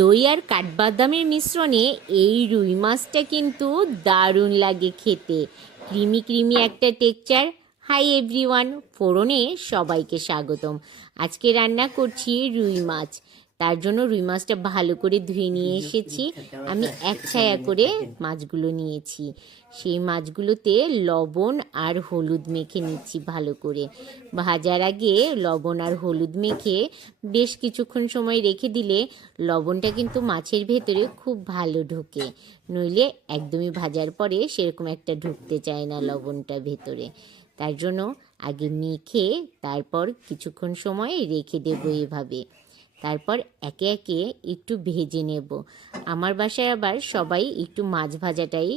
দই আর কাঠবাদামের মিশ্রণে এই রুই মাছটা কিন্তু দারুণ লাগে খেতে। ক্রিমি ক্রিমি একটা টেক্সচার। হাই এভরিওয়ান, ফোড়নে সবাইকে স্বাগতম। আজকে রান্না করছি রুই মাছ। তার জন্য রুই মাছটা ভালো করে ধুয়ে নিয়ে এসেছি। আমি এক ছায়া করে মাছগুলো নিয়েছি। সেই মাছগুলোতে লবণ আর হলুদ মেখে নিচ্ছি ভালো করে। ভাজার আগে লবণ আর হলুদ মেখে বেশ কিছুক্ষণ সময় রেখে দিলে লবণটা কিন্তু মাছের ভেতরে খুব ভালো ঢোকে, নইলে একদমই ভাজার পরে সেরকম একটা ঢুকতে চায় না লবণটা ভেতরে। তার জন্য আগে মেখে তারপর কিছুক্ষণ সময় রেখে দেবো এভাবে। তারপর একে একে একটু ভেজে নেব। আমার বাসায় আবার সবাই একটু মাছ ভাজাটাই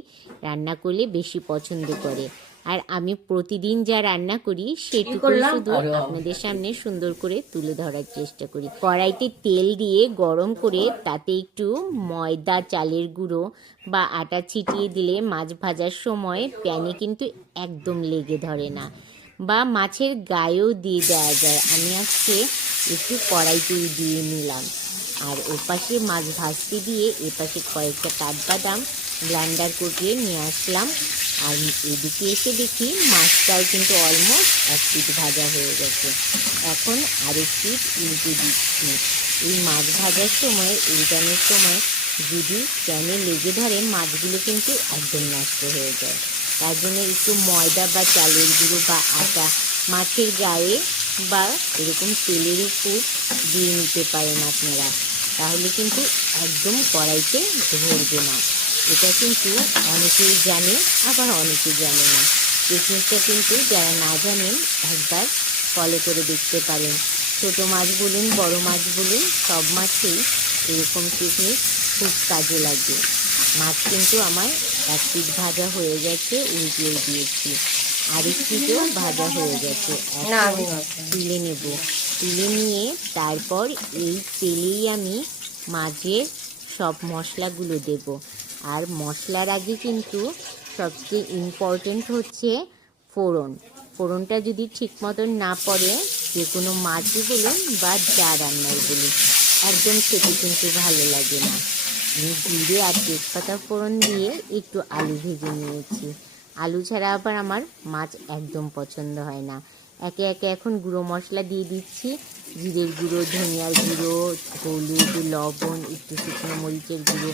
রান্না করলে বেশি পছন্দ করে। আর আমি প্রতিদিন যা রান্না করি সেটুকু শুধু আপনাদের সামনে সুন্দর করে তুলে ধরার চেষ্টা করি। কড়াইতে তেল দিয়ে গরম করে তাতে একটু ময়দা, চালের গুঁড়ো বা আটা ছিটিয়ে দিলে মাছ ভাজার সময় প্যানে কিন্তু একদম লেগে ধরে না, বা মাছের গায়েও দিয়ে দেওয়া যায়। আমি আজকে একটু কড়াইতেই দিয়ে নিলাম। আর ওপাশে মাছ ভাজতে দিয়ে এপাশে কয়েকটা কাঠবাদাম ব্লেন্ডার করে নিয়ে আসলাম। আর এদিকে এসে দেখি মাছটাও কিন্তু অলমোস্ট এক পিঠ ভাজা হয়ে গেছে। এখন আরেক পিঠ উল্টে দিচ্ছি। এই মাছ ভাজার সময়, উল্টানোর সময় যদি প্যানে লেগে ধরে মাছগুলো কিন্তু একদম নষ্ট হয়ে যায়। তার জন্য একটু ময়দা বা চালের গুঁড়ো বা আটা মাছের গায়ে বা এরকম তেলের উপর দিয়ে নিতে পারেন আপনারা, তাহলে কিন্তু একদম কড়াইতে ধরবে না। এটা কিন্তু অনেকেই জানে, আবার অনেকে জানে না। টেকনিকটা কিন্তু যারা না জানেন একবার ফলো করে দেখতে পারেন। ছোট মাছ বলুন, বড় মাছ বলুন, সব মাছেই এরকম টেকনিক খুব কাজে লাগে। মাছ কিন্তু আমার এক পিঠ ভাজা হয়ে গেছে, উল্টিয়ে দিয়েছি। আরেক পিঠও ভাজা হয়ে গেছে। এখন তুলে নেব। তুলে নিয়ে তারপর এই তেলেই আমি মাছের সব মশলাগুলো দেব। আর মশলার আগে কিন্তু সবচেয়ে ইম্পর্টেন্ট হচ্ছে ফোড়ন। ফোড়নটা যদি ঠিক মতন না পড়ে, যে কোনো মাছই বলুন বা যা রান্নাই বলুন, একদম খেতে কিন্তু ভালো লাগে না। আমি জিরে আর তেজপাতা ফোড়ন দিয়ে একটু আলু ভেজে নিয়েছি। আলু ছাড়া আবার আমার মাছ একদম পছন্দ হয় না। একে একে এখন গুঁড়ো মশলা দিয়ে দিচ্ছি। জিরের গুঁড়ো, ধনিয়ার গুঁড়ো, হলুদ, লবণ, একটু শুকনো মরিচের গুঁড়ো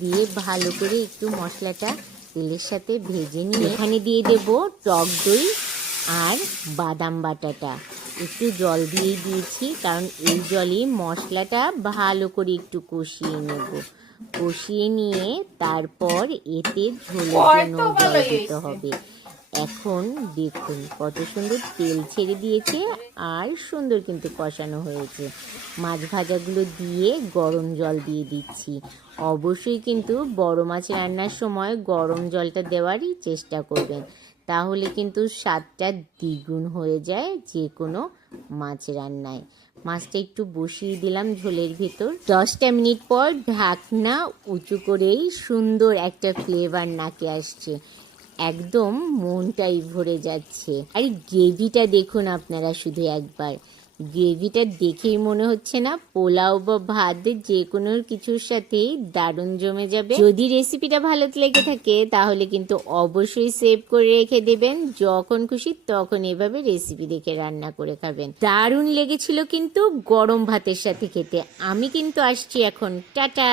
দিয়ে ভালো করে একটু মশলাটা তেলের সাথে ভেজে নিয়ে এখানে দিয়ে দেব টক দই আর বাদাম বাটাটা। একটু জল দিয়েই দিয়েছি, কারণ এই জলে মশলাটা ভালো করে একটু কষিয়ে নেব। কষিয়ে নিয়ে তারপর এতে ঝোলের জন্য জল দিতে হবে। এখন দেখুন কত সুন্দর তেল ছেড়ে দিয়েছে আর সুন্দর কিন্তু কষানো হয়েছে। মাছ ভাজাগুলো দিয়ে গরম জল দিয়ে দিচ্ছি। অবশ্যই কিন্তু বড় মাছ রান্নার সময় গরম জলটা দেওয়ারই চেষ্টা করবেন, তাহলে কিন্তু স্বাদটা দ্বিগুণ হয়ে যায় যে কোনো মাছ রান্নায়। মাছটা একটু বসিয়ে দিলাম ঝোলের ভেতর। 10টা মিনিট পর ঢাকনা উঁচু করেই সুন্দর একটা ফ্লেভার নাকে আসছে। একদম মনটাই ভরে যাচ্ছে। আর গ্রেভিটা দেখুন আপনারা শুধু একবার। গ্রেভিটা দেখেই মনে হচ্ছে না পোলাও বা ভাত যে কোনো কিছুর সাথেই দারুণ জমে যাবে। যদি রেসিপিটা ভালো লেগে থাকে তাহলে কিন্তু অবশ্যই সেভ করে রেখে দেবেন। যখন খুশি তখন এভাবে রেসিপি দেখে রান্না করে খাবেন। দারুণ লেগেছিল কিন্তু গরম ভাতের সাথে খেতে। আমি কিন্তু আসছি এখন, টাটা।